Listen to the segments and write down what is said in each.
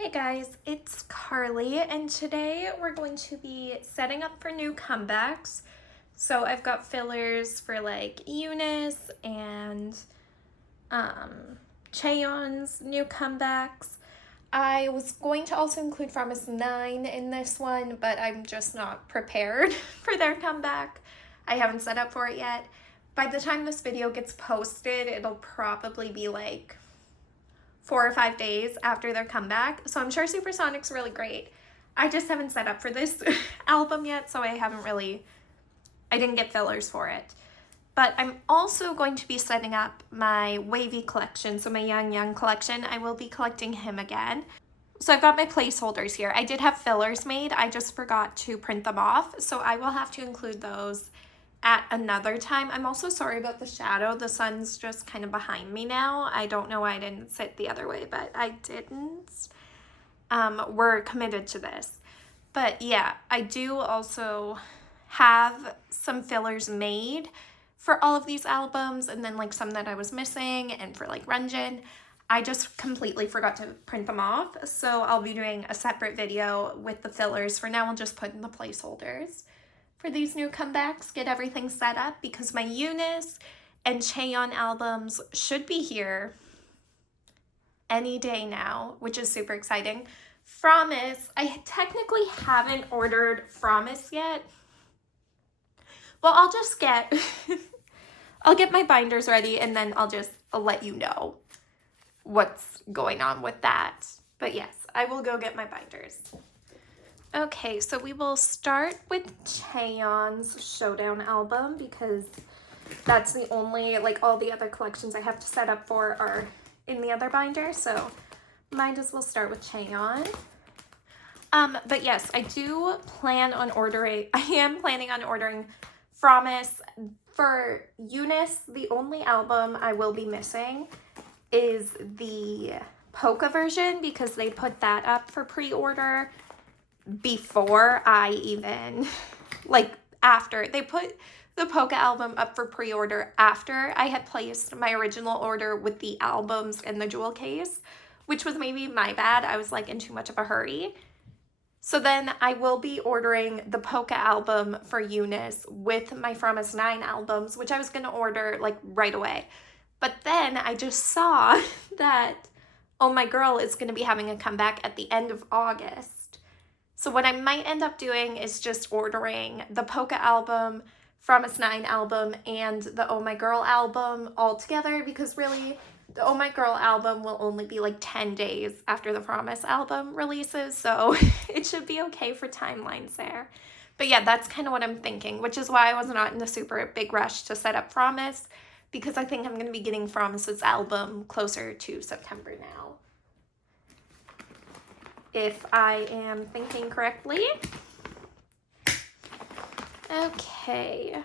Hey guys, it's Carly, and today we're going to be setting up for new comebacks. So I've got fillers for like Eunice and Cheon's new comebacks. I was going to also include Promise 9 in this one, but I'm just not prepared for their comeback. I haven't set up for it yet. By the time this video gets posted, it'll probably be like 4 or 5 days after their comeback. So I'm sure Supersonic's really great. I just haven't set up for this album yet, so I didn't get fillers for it. But I'm also going to be setting up my Wavy collection, so my Yang collection. I will be collecting him again. So I've got my placeholders here. I did have fillers made, I just forgot to print them off, so I will have to include those at another time. I'm also sorry about the shadow. The sun's just kind of behind me now. I don't know why I didn't sit the other way, but I didn't. We're committed to this. But yeah, I do also have some fillers made for all of these albums, and then like some that I was missing, and for like Renjin. I just completely forgot to print them off, so I'll be doing a separate video with the fillers. For now, I'll just put in the placeholders for these new comebacks, get everything set up, because my Eunice and Cheon albums should be here any day now, which is super exciting. Promise, I technically haven't ordered Promise yet. Well, I'll get my binders ready, and then I'll let you know what's going on with that. But yes, I will go get my binders. Okay, so we will start with Cheon's Showdown album, because that's the only, like, all the other collections I have to set up for are in the other binder, so might as well start with Cheon. But yes, I am planning on ordering Promise. For Eunice, the only album I will be missing is the Polka version, because they put that up for pre-order before I even, after. They put the Polka album up for pre-order after I had placed my original order with the albums and the jewel case, which was maybe my bad. I was like in too much of a hurry. So then I will be ordering the Polka album for Eunice with my Promise 9 albums, which I was going to order like right away. But then I just saw that Oh My Girl is going to be having a comeback at the end of August. So what I might end up doing is just ordering the Polka album, Promise 9 album, and the Oh My Girl album all together, because really the Oh My Girl album will only be like 10 days after the Promise album releases, so it should be okay for timelines there. But yeah, that's kind of what I'm thinking, which is why I was not in a super big rush to set up Promise, because I think I'm going to be getting Promise's album closer to September now, if I am thinking correctly. Okay,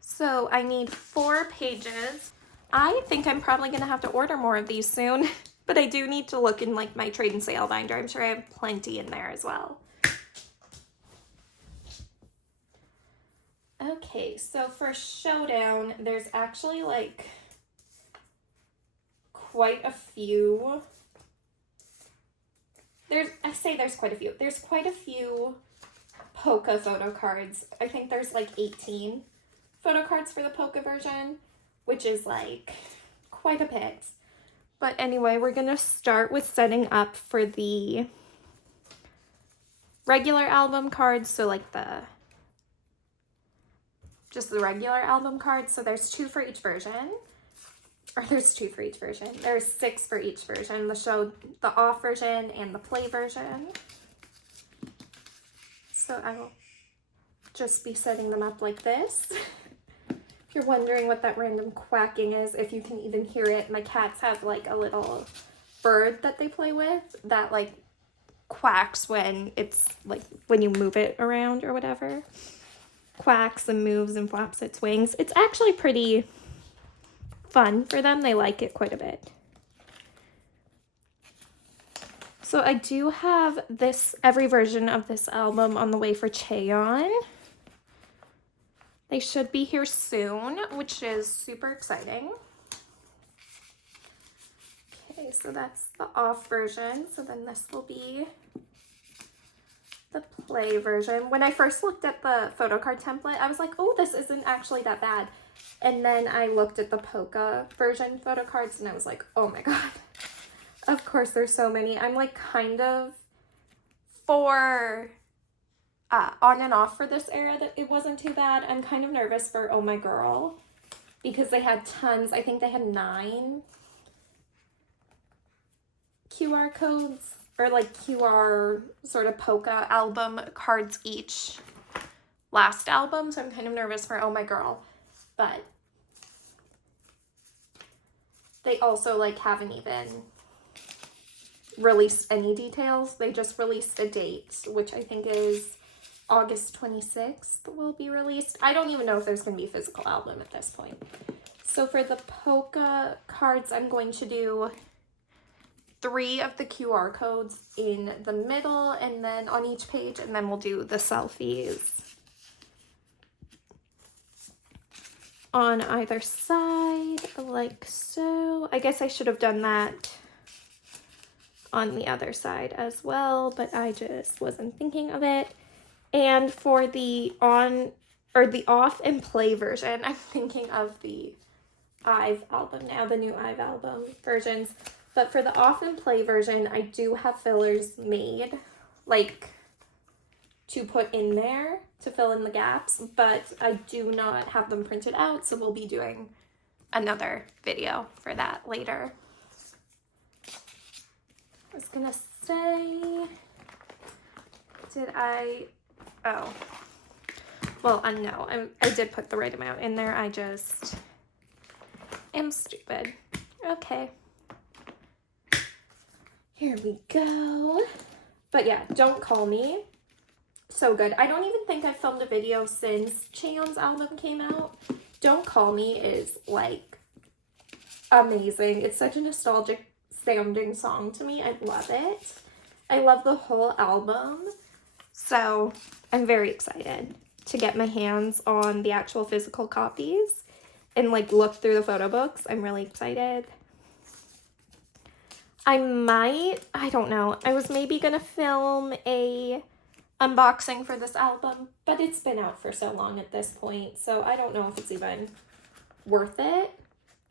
so I need 4 pages. I think I'm probably gonna have to order more of these soon, but I do need to look in like my trade and sale binder. I'm sure I have plenty in there as well. Okay, so for Showdown, there's actually like quite a few. There's quite a few. There's quite a few Polka photo cards. I think there's like 18 photo cards for the Polka version, which is like quite a bit. But anyway, we're gonna start with setting up for the regular album cards. So like just the regular album cards. So there's 2 for each version. Or there's 2 for each version. There's 6 for each version. The off version and the play version. So I will just be setting them up like this. If you're wondering what that random quacking is, if you can even hear it, my cats have like a little bird that they play with that like quacks when it's like when you move it around or whatever. Quacks and moves and flaps its wings. It's actually pretty fun for them. They like it quite a bit. So I do have every version of this album on the way for Cheon. They should be here soon, which is super exciting. Okay. Okay, so that's the off version. So then this will be the play version. When I first looked at the photo card template, I was like, oh, this isn't actually that bad. And then I looked at the Polka version photo cards and I was like, oh my God. Of course, there's so many. I'm like kind of for on and off for this era that it wasn't too bad. I'm kind of nervous for Oh My Girl because they had tons. I think they had 9 QR codes or like QR sort of polka album cards each last album. So I'm kind of nervous for Oh My Girl, but they also like haven't even released any details. They just released a date, which I think is August 26th will be released. I don't even know if there's going to be a physical album at this point. So for the polka cards, I'm going to do 3 of the QR codes in the middle and then on each page, and then we'll do the selfies on either side like so. I guess I should have done that on the other side as well, but I just wasn't thinking of it. And for the on or the off and play version, I'm thinking of the IVE album now, the new IVE album versions. But for the off and play version, I do have fillers made, like to put in there to fill in the gaps, but I do not have them printed out, so we'll be doing another video for that later. I was gonna say, oh, well, no, I did put the right amount in there. I just am stupid. Okay. Here we go. But yeah, Don't Call Me. So good. I don't even think I've filmed a video since Chaeyeon's album came out. Don't Call Me is like amazing. It's such a nostalgic sounding song to me. I love it. I love the whole album. So I'm very excited to get my hands on the actual physical copies and like look through the photo books. I'm really excited. I don't know. I was maybe gonna film a unboxing for this album, but it's been out for so long at this point, so I don't know if it's even worth it.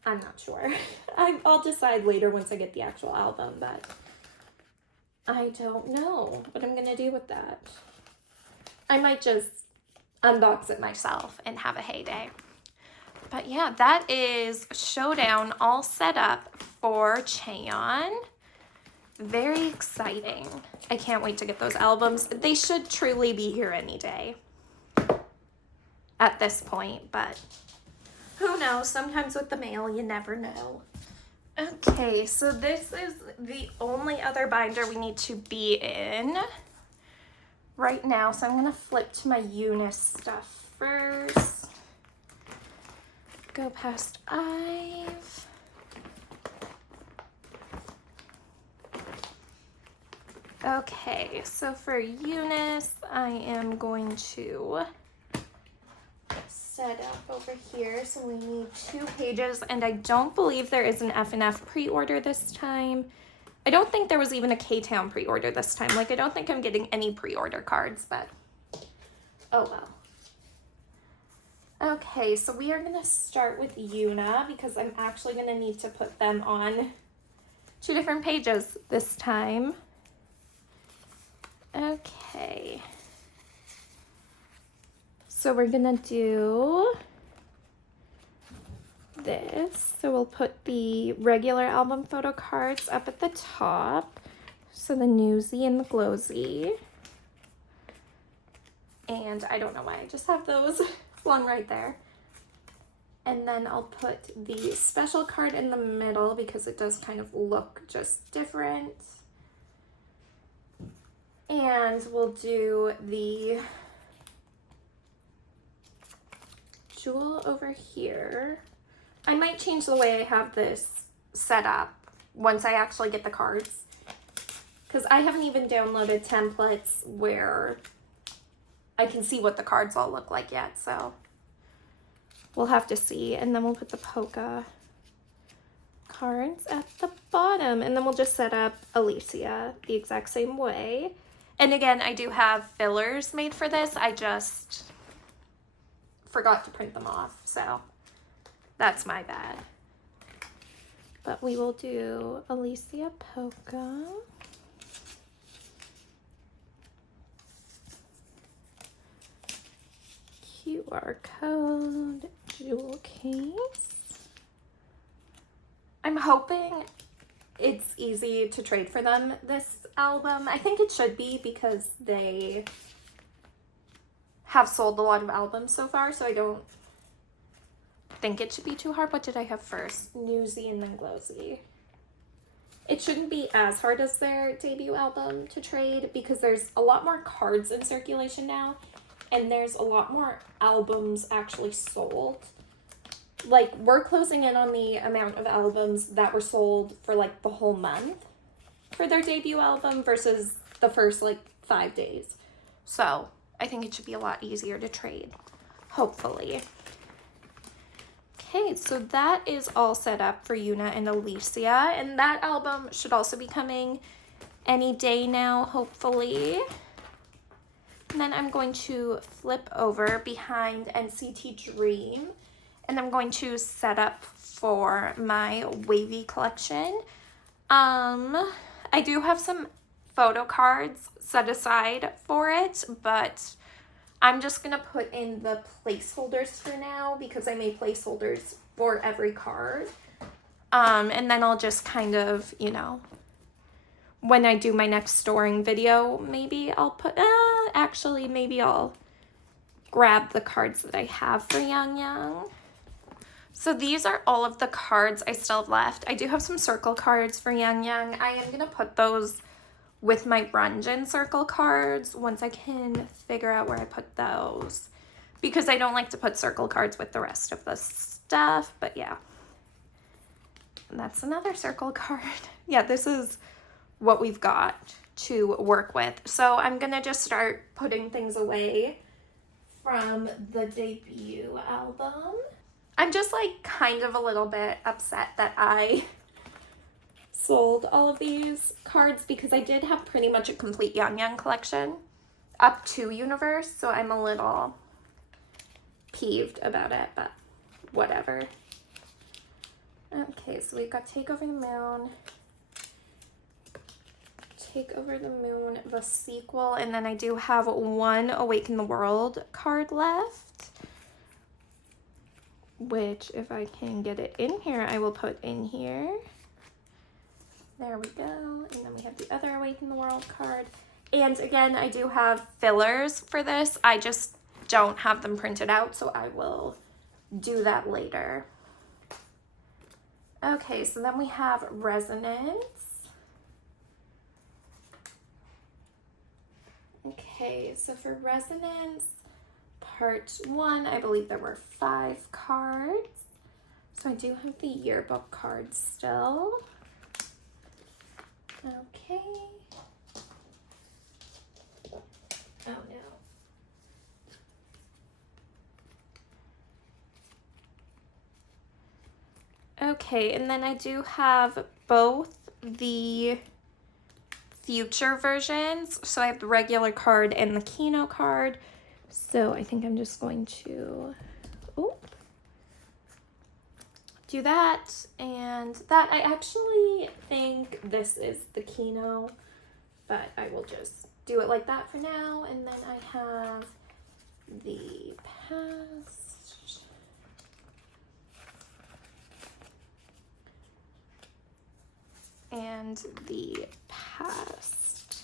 I'm not sure. I'll decide later once I get the actual album, but I don't know what I'm gonna do with that. I might just unbox it myself and have a heyday. But yeah, that is Showdown all set up for Chaeyeon. Very exciting. I can't wait to get those albums. They should truly be here any day at this point, but who knows? Sometimes with the mail, you never know. Okay, so this is the only other binder we need to be in right now. So I'm gonna flip to my Eunice stuff first. Go past IVE. Okay, so for Eunice, I am going to set up over here. So we need 2 pages, and I don't believe there is an F&F pre-order this time. I don't think there was even a K-Town pre-order this time. Like, I don't think I'm getting any pre-order cards, but oh well. Okay, so we are going to start with Yuna because I'm actually going to need to put them on 2 different pages this time. Okay. So we're going to do this. So we'll put the regular album photo cards up at the top. So the Newsy and the Glowsy. And I don't know why I just have those flung right there. And then I'll put the special card in the middle because it does kind of look just different. And we'll do the jewel over here. I might change the way I have this set up once I actually get the cards, because I haven't even downloaded templates where I can see what the cards all look like yet, so we'll have to see. And then we'll put the polka cards at the bottom. And then we'll just set up Alicia the exact same way. And again, I do have fillers made for this. I just forgot to print them off, so that's my bad. But we will do Alicia Polka. QR code, jewel case. I'm hoping it's easy to trade for them this album. I think it should be because they have sold a lot of albums so far, so I don't think it should be too hard. What did I have first? Newsy and then Glowsy. It shouldn't be as hard as their debut album to trade because there's a lot more cards in circulation now, and there's a lot more albums actually sold. Like, we're closing in on the amount of albums that were sold for, like, the whole month for their debut album versus the first, like, 5 days. So, I think it should be a lot easier to trade, hopefully. Okay, so that is all set up for Yuna and Alicia, and that album should also be coming any day now, hopefully. And then I'm going to flip over behind NCT Dream, and I'm going to set up for my wavy collection. I do have some photo cards set aside for it, but I'm just gonna put in the placeholders for now because I made placeholders for every card. And then I'll just kind of, you know, when I do my next storing video, maybe I'll put, actually, maybe I'll grab the cards that I have for Yang Yang. So these are all of the cards I still have left. I do have some circle cards for Yang Yang. I am gonna put those with my Runjin circle cards once I can figure out where I put those, because I don't like to put circle cards with the rest of the stuff, but yeah. And that's another circle card. Yeah, this is what we've got to work with. So I'm gonna just start putting things away from the debut album. I'm just like kind of a little bit upset that I sold all of these cards because I did have pretty much a complete Yang Yang collection up to Universe, so I'm a little peeved about it, but whatever. Okay, so we've got Take Over the Moon, Take Over the Moon, the sequel, and then I do have one Awaken the World card left, which if I can get it in here, I will put in here. There we go. And then we have the other Awaken the World card. And again, I do have fillers for this. I just don't have them printed out, so I will do that later. Okay, so then we have Resonance. Okay, so for Resonance, part 1, I believe there were 5 cards. So I do have the yearbook cards still. Okay. Oh no. Okay, and then I do have both the future versions. So I have the regular card and the Kino card. So I think I'm just going to do that, and that. I actually think this is the Kino, but I will just do it like that for now. And then I have the past, and the past.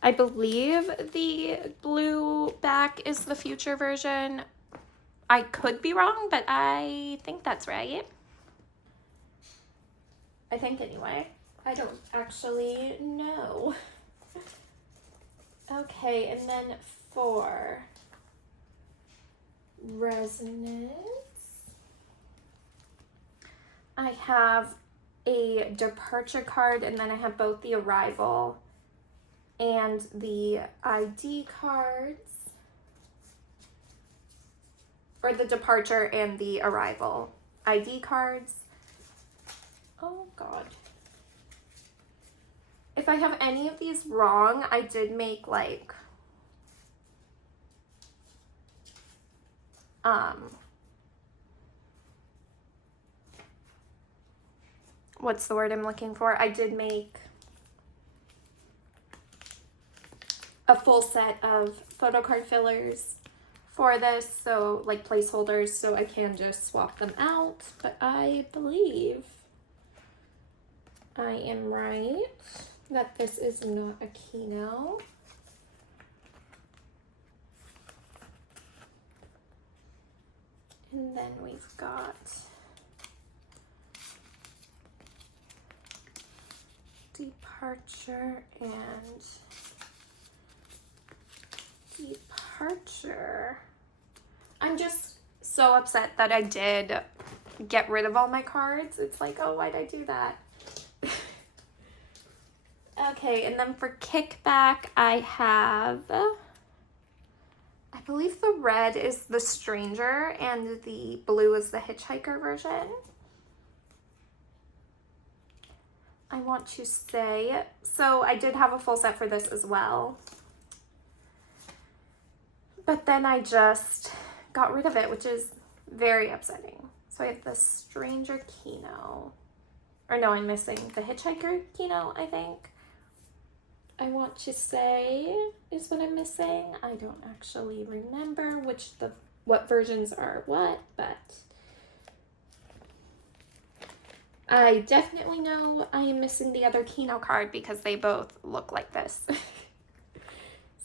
I believe the blue back is the future version. I could be wrong, but I think that's right. I think anyway. I don't actually know. Okay, and then for Resonance, I have a departure card, and then I have both the Arrival and the ID cards. Or the departure and the Arrival ID cards. Oh God. If I have any of these wrong, I did make like, what's the word I'm looking for? I did make a full set of photo card fillers for this, so like placeholders, so I can just swap them out, but I believe I am right that this is not a Kino. And then we've got Departure and Departure. I'm just so upset that I did get rid of all my cards. It's like, oh, why'd I do that? Okay, and then for Kickback, I have, I believe the red is the Stranger and the blue is the Hitchhiker version. I want to say, so I did have a full set for this as well. But then I just got rid of it, which is very upsetting. So I have the Stranger Kino. Or no, I'm missing the Hitchhiker Kino, I think. I want to say is what I'm missing. I don't actually remember what versions are what, but I definitely know I am missing the other Kino card because they both look like this.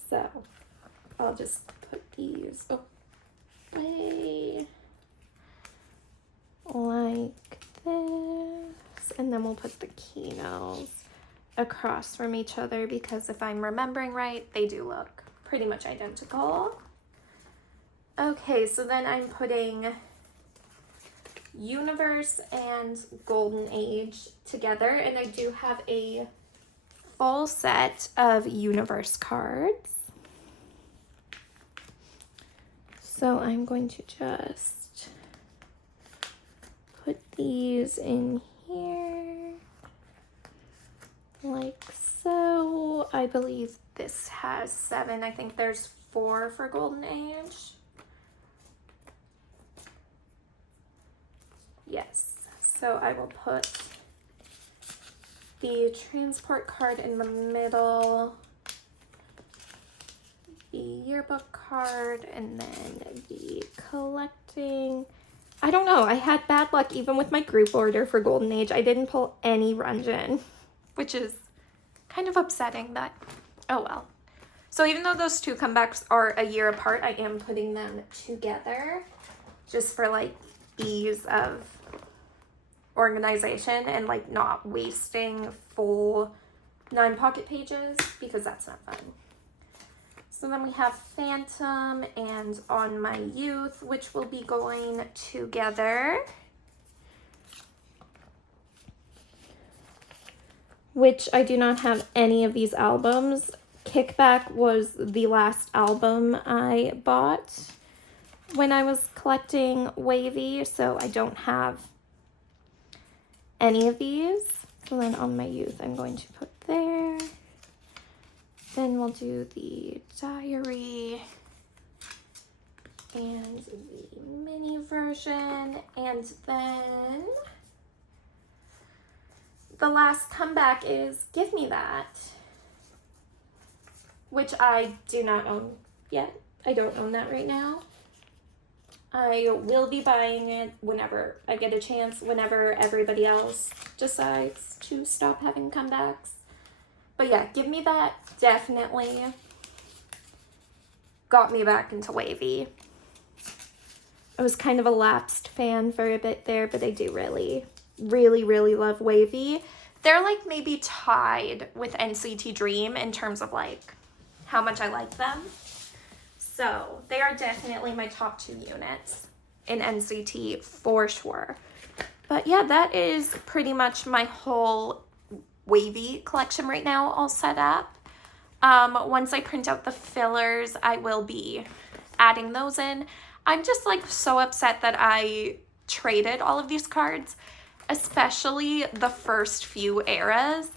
So I'll just put these away like this, and then we'll put the Kinos across from each other because if I'm remembering right, they do look pretty much identical. Okay, so then I'm putting Universe and Golden Age together, and I do have a full set of Universe cards. So I'm going to just put these in here. Like so. I believe this has 7. I think there's 4 for Golden Age. Yes. So I will put the transport card in the middle, the yearbook card, and then the collecting. I don't know. I had bad luck even with my group order for Golden Age. I didn't pull any Runjin, which is kind of upsetting, but oh well. So even though those two comebacks are a year apart, I am putting them together just for like ease of organization and like not wasting full 9 pocket pages because that's not fun. So then we have Phantom and On My Youth, which will be going together. Which I do not have any of these albums. Kickback was the last album I bought when I was collecting Wavy, so I don't have any of these. So then On My Youth I'm going to put there. Then we'll do the Diary and the mini version, and then the last comeback is Give Me That, which I do not own yet. I don't own that right now. I will be buying it whenever I get a chance, whenever everybody else decides to stop having comebacks. But yeah, Give Me That definitely got me back into Wavy. I was kind of a lapsed fan for a bit there, but I do really, really love Wavy. They're like maybe tied with NCT Dream in terms of like how much I like them. So they are definitely my top 2 units in NCT for sure. But yeah, that is pretty much my whole Wavy collection right now all set up. Once I print out the fillers, I will be adding those in. I'm just like so upset that I traded all of these cards. especially the first few eras,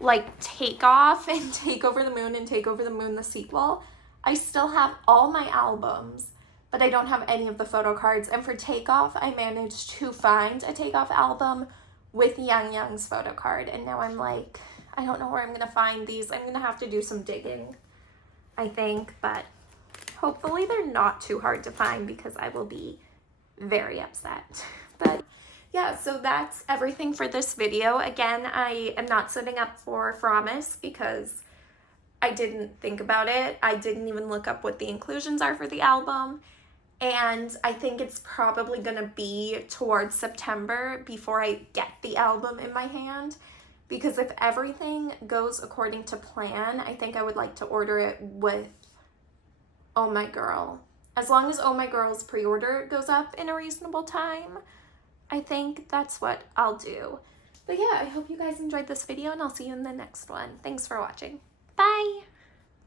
like Takeoff and Take Over the Moon and Take Over the Moon, the sequel. I still have all my albums, but I don't have any of the photo cards. And for Takeoff, I managed to find a Takeoff album with Yang Young's photo card. And now I'm like, I don't know where I'm going to find these. I'm going to have to do some digging, I think. But hopefully they're not too hard to find because I will be very upset. But yeah, so that's everything for this video. Again, I am not setting up for Promise because I didn't think about it. I didn't even look up what the inclusions are for the album. And I think it's probably gonna be towards September before I get the album in my hand. Because if everything goes according to plan, I think I would like to order it with Oh My Girl. As long as Oh My Girl's pre-order goes up in a reasonable time, I think that's what I'll do. But yeah, I hope you guys enjoyed this video and I'll see you in the next one. Thanks for watching. Bye!